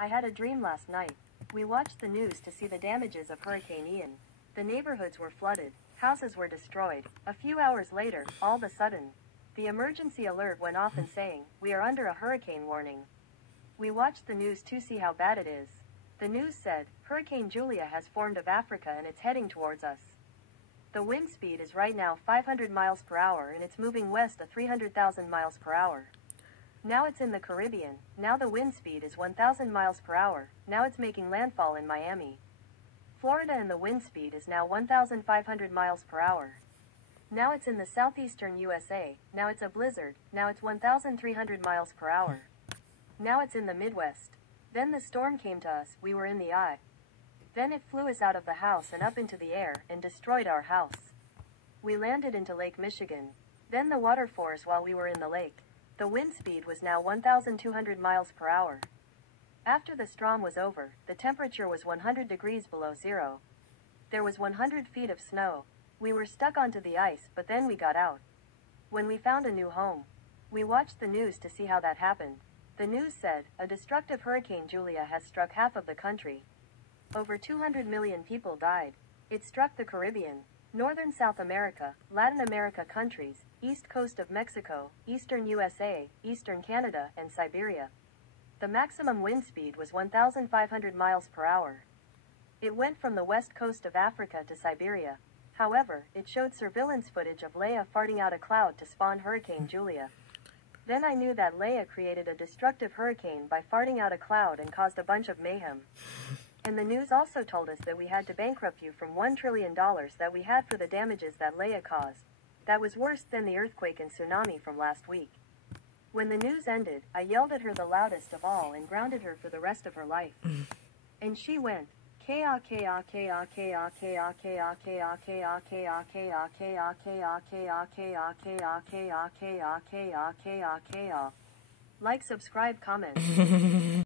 I had a dream last night. We watched the news to see the damages of Hurricane Ian. The neighborhoods were flooded, houses were destroyed. A few hours later, all of a sudden, the emergency alert went off and saying, "We are under a hurricane warning." We watched the news to see how bad it is. The news said, Hurricane Julia has formed of Africa and it's heading towards us. The wind speed is right now 500 miles per hour and it's moving west at 300,000 miles per hour. Now it's in the Caribbean. Now the wind speed is 1,000 miles per hour. Now it's making landfall in Miami, Florida, and the wind speed is now 1,500 miles per hour. Now it's in the southeastern USA. Now it's a blizzard. Now it's 1,300 miles per hour. Now it's in the Midwest. Then the storm came to us. We were in the eye. Then it flew us out of the house and up into the air and destroyed our house. We landed into Lake Michigan. Then the water force while we were in the lake. The wind speed was now 1,200 miles per hour. After the storm was over, the temperature was 100 degrees below zero. There was 100 feet of snow. We were stuck onto the ice, but then we got out. When we found a new home, we watched the news to see how that happened. The news said, a destructive Hurricane Julia has struck half of the country. Over 200 million people died. It struck the Caribbean, Northern South America, Latin America countries, east coast of Mexico, eastern USA, eastern Canada, and Siberia. The maximum wind speed was 1,500 miles per hour. It went from the west coast of Africa to Siberia. However, it showed surveillance footage of Leia farting out a cloud to spawn Hurricane Julia. Then I knew that Leia created a destructive hurricane by farting out a cloud and caused a bunch of mayhem. And the news also told us that we had to bankrupt you from $1 trillion that we had for the damages that Leia caused. That was worse than the earthquake and tsunami from last week. When the news ended, I yelled at her the loudest of all and grounded her for the rest of her life. And she went, like, subscribe, comment.